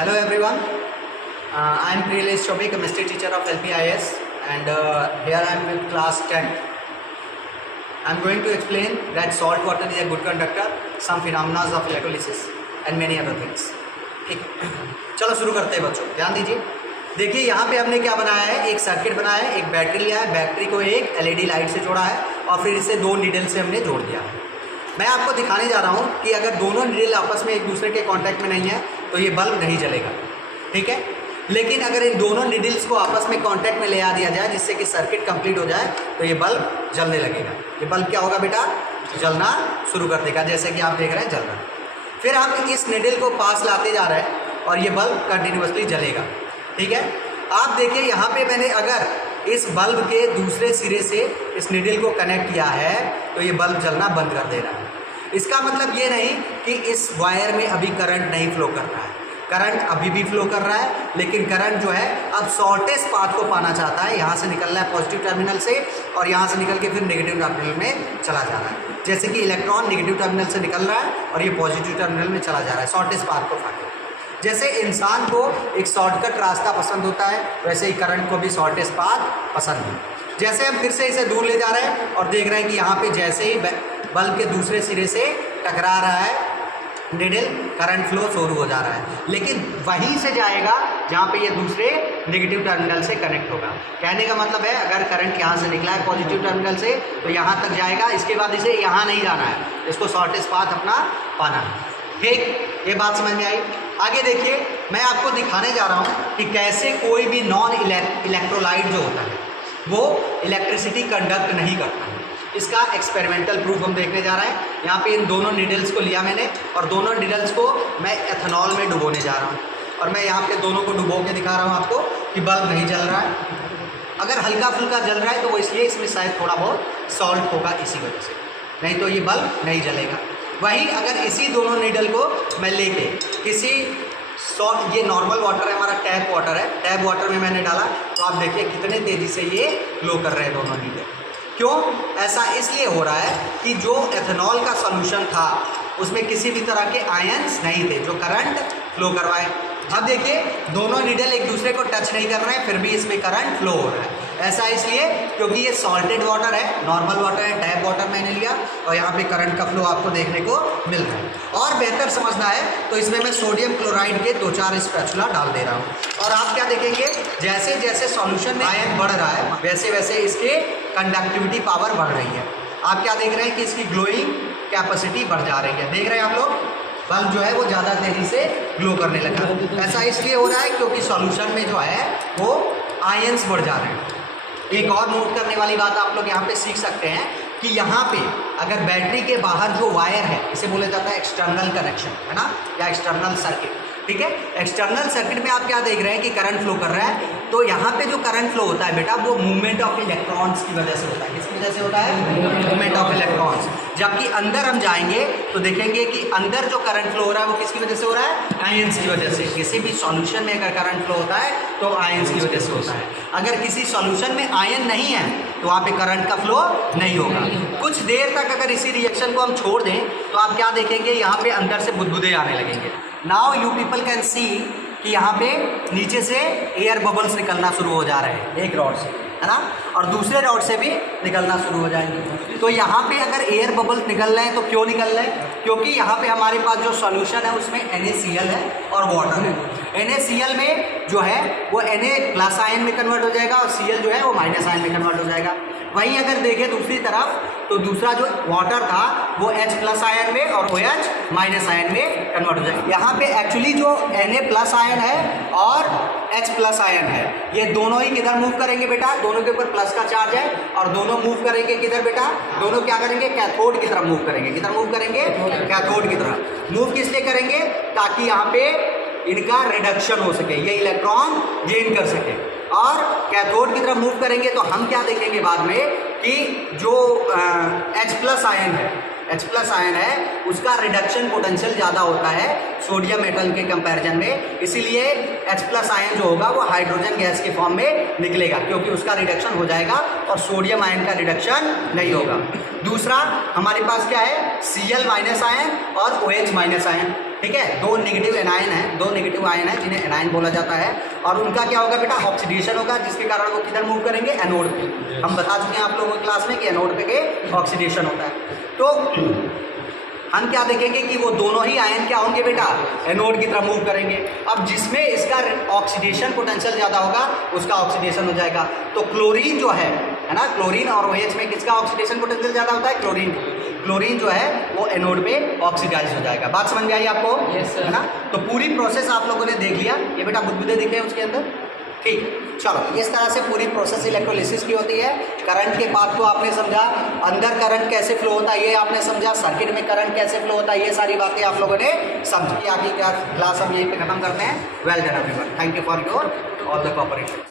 Hello everyone, I am Prilesh Chobe, chemistry teacher of LPIS, and here I am with class 10. I am going to explain that salt water is a good conductor, some phenomena of electrolysis and many other things. ठीक, चलो शुरू करते हैं बच्चों, ध्यान दीजिए। देखिए यहाँ पे हमने क्या बनाया है, एक सर्किट बनाया है, एक बैटरी लिया है, बैटरी को एक LED लाइट से जोड़ा है और फिर इसे दो नीडल से हमने जोड़ दिया है। मैं आपको दिखाने जा रहा हूँ कि अगर दोनों नीडल आपस में एक दूसरे के कांटेक्ट में नहीं है तो ये बल्ब नहीं जलेगा, ठीक है। लेकिन अगर इन दोनों नीडल्स को आपस में कांटेक्ट में ले आ दिया जाए जिससे कि सर्किट कंप्लीट हो जाए तो ये बल्ब जलने लगेगा। ये बल्ब क्या होगा बेटा, जलना शुरू कर देगा, जैसे कि आप देख रहे हैं जल रहा है। फिर आप इस नीडल को पास लाते जा रहे हैं और ये बल्ब कंटिन्यूसली जलेगा, ठीक है। आप देखिए यहाँ पे मैंने अगर इस बल्ब के दूसरे सिरे से इस नीडल को कनेक्ट किया है तो ये बल्ब जलना बंद कर दे रहा है। इसका मतलब ये नहीं कि इस वायर में अभी करंट नहीं फ्लो कर रहा है, करंट अभी भी फ्लो कर रहा है, लेकिन करंट जो है अब शॉर्टेस्ट पाथ को पाना चाहता है। यहाँ से निकल रहा है पॉजिटिव टर्मिनल से और यहाँ से निकल के फिर नेगेटिव टर्मिनल में चला जा रहा है। जैसे कि इलेक्ट्रॉन नेगेटिव टर्मिनल से निकल रहा है और ये पॉजिटिव टर्मिनल में चला जा रहा है शॉर्टेस्ट पाथ को पाके। जैसे इंसान को एक शॉर्टकट रास्ता पसंद होता है, वैसे ही करंट को भी शॉर्टेस्ट पाथ पसंद है। जैसे हम फिर से इसे दूर ले जा रहे हैं और देख रहे हैं कि यहाँ पे जैसे ही बल्ब के दूसरे सिरे से टकरा रहा है नीडल, करंट फ्लो शुरू हो जा रहा है, लेकिन वहीं से जाएगा जहाँ पे ये दूसरे नेगेटिव टर्मिनल से कनेक्ट होगा। कहने का मतलब है अगर करंट यहाँ से निकला है पॉजिटिव टर्मिनल से तो यहाँ तक जाएगा, इसके बाद इसे यहाँ नहीं जाना है, इसको शॉर्टेस्ट पाथ अपना पाना है, ठीक। ये बात समझ में आई। आगे देखिए, मैं आपको दिखाने जा रहा हूँ कि कैसे कोई भी नॉन इलेक्ट्रोलाइट जो होता है वो इलेक्ट्रिसिटी कंडक्ट नहीं करता है। इसका एक्सपेरिमेंटल प्रूफ हम देखने जा रहे हैं। यहाँ पे इन दोनों नीडल्स को लिया मैंने और दोनों नीडल्स को मैं एथेनॉल में डुबोने जा रहा हूँ और मैं यहाँ पे दोनों को डुबो के दिखा रहा हूँ आपको कि बल्ब नहीं जल रहा है। अगर हल्का फुल्का जल रहा है तो वो इसलिए इसमें शायद थोड़ा बहुत सॉल्ट होगा इसी वजह से, नहीं तो ये बल्ब नहीं जलेगा। वहीं अगर इसी दोनों नीडल को मैं लेके किसी ये नॉर्मल वाटर है, हमारा टैप वाटर है, टैप वाटर में मैंने डाला तो आप देखिए कितने तेज़ी से ये फ्लो कर रहे हैं दोनों नीडल। क्यों ऐसा इसलिए हो रहा है कि जो एथेनॉल का सॉल्यूशन था उसमें किसी भी तरह के आयंस नहीं थे जो करंट फ्लो करवाए। अब देखिए दोनों नीडल एक दूसरे को टच नहीं कर रहे हैं फिर भी इसमें करंट फ्लो हो रहा है। ऐसा इसलिए क्योंकि ये सॉल्टेड वाटर है, नॉर्मल वाटर है, टैप वाटर मैंने लिया और यहाँ पे करंट का फ्लो आपको देखने को मिल रहा है। और बेहतर समझना है तो इसमें मैं सोडियम क्लोराइड के 2-4 स्पैचुला डाल दे रहा हूँ और आप क्या देखेंगे जैसे जैसे सॉल्यूशन में आयन बढ़ रहा है वैसे वैसे इसके कंडक्टिविटी पावर बढ़ रही है। आप क्या देख रहे हैं कि इसकी ग्लोइंग कैपेसिटी बढ़ जा रही है। देख रहे हैं आप लोग बल्ब जो है वो ज़्यादा तेज़ी से ग्लो करने लगा। ऐसा इसलिए हो रहा है क्योंकि सॉल्यूशन में जो है वो आयंस बढ़ जा रहे हैं। एक और नोट करने वाली बात आप लोग यहाँ पे सीख सकते हैं कि यहाँ पे अगर बैटरी के बाहर जो वायर है इसे बोला जाता है एक्सटर्नल कनेक्शन, है ना, या एक्सटर्नल सर्किट, ठीक है। एक्सटर्नल सर्किट में आप क्या देख रहे हैं कि करंट फ्लो कर रहा है, तो यहाँ पे जो करंट फ्लो होता है बेटा वो मूवमेंट ऑफ इलेक्ट्रॉन्स की वजह से होता है। किसकी वजह से होता है? Movement of electrons. जबकि अंदर हम जाएंगे तो देखेंगे कि अंदर जो करंट फ्लो हो रहा है वो किसकी वजह से हो रहा है? आयंस की वजह से। किसी भी सॉल्यूशन में अगर करंट फ्लो होता है तो आयंस की वजह से होता है। अगर किसी सॉल्यूशन में आयन नहीं है तो वहाँ पे करंट का फ्लो नहीं होगा। कुछ देर तक अगर इसी रिएक्शन को हम छोड़ दें तो आप क्या देखेंगे यहाँ पे अंदर से बुदबुदे आने लगेंगे। Now you people can see कि यहाँ पे नीचे से एयर बबल्स निकलना शुरू हो जा रहे हैं एक रॉड से, है ना, और दूसरे रॉड से भी निकलना शुरू हो जाएंगे। तो यहाँ पे अगर एयर बबल्स निकल रहे हैं तो क्यों निकल रहे हैं? क्योंकि यहाँ पे हमारे पास जो सॉल्यूशन है उसमें NaCl है और वाटर है। NaCl में जो है वो Na+ आयन में कन्वर्ट हो जाएगा और Cl जो है वो माइनस आयन में कन्वर्ट हो जाएगा। वहीं अगर देखें दूसरी तरफ तो दूसरा जो वाटर था वो H+ आयन में और OH- आयन में कन्वर्ट हो जाएगा। यहाँ पे एक्चुअली जो Na+ आयन है और H+ आयन है ये दोनों ही किधर मूव करेंगे बेटा? दोनों के ऊपर प्लस का चार्ज है और दोनों मूव करेंगे किधर बेटा? दोनों क्या करेंगे? कैथोड की तरफ मूव करेंगे। किधर मूव करेंगे? कैथोड की तरफ। मूव किस लिए करेंगे? ताकि यहाँ पे इनका रिडक्शन हो सके, ये इलेक्ट्रॉन गेन कर सके। और कैथोड की तरफ मूव करेंगे तो हम क्या देखेंगे बाद में कि जो H+ आयन है, H+ आयन है उसका रिडक्शन पोटेंशियल ज़्यादा होता है सोडियम मेटल के कंपैरिजन में। इसीलिए H+ आयन जो होगा वो हाइड्रोजन गैस के फॉर्म में निकलेगा क्योंकि उसका रिडक्शन हो जाएगा और सोडियम आयन का रिडक्शन नहीं होगा। दूसरा हमारे पास क्या है? Cl- आयन और OH- आयन। ठीक है, दो नेगेटिव एनायन है, दो नेगेटिव आयन है जिन्हें एनायन बोला जाता है, और उनका क्या होगा बेटा, ऑक्सीडेशन होगा, जिसके कारण वो किधर मूव करेंगे, एनोड पे। हम बता चुके हैं आप लोगों की क्लास में कि एनोड पे के ऑक्सीडेशन होता है। तो हम क्या देखेंगे कि वो दोनों ही आयन क्या होंगे बेटा, एनोड की तरफ मूव करेंगे। अब जिसमें इसका ऑक्सीडेशन पोटेंशियल ज़्यादा होगा उसका ऑक्सीडेशन हो जाएगा। तो क्लोरीन जो है ना, क्लोरीन और OH में किसका ऑक्सीडेशन पोटेंशियल ज़्यादा होता है, क्लोरीन। क्लोरीन जो है वो एनोड पे ऑक्सीडाइज हो जाएगा। बात समझ में आई आपको? Yes, sir. है ना। तो पूरी प्रोसेस आप लोगों ने देख लिया, ये बेटा बुदबुदे दिख रहे हैं उसके अंदर, ठीक। चलो, इस तरह से पूरी प्रोसेस इलेक्ट्रोलिसिस की होती है। करंट के बात को आपने समझा, अंदर करंट कैसे फ्लो होता है ये आपने समझा, सर्किट में करंट कैसे फ्लो होता है, ये सारी बातें आप लोगों ने समझी। आगे क्लास हम यहीं पे खत्म करते हैं। Well done everyone, thank you for your all the cooperation.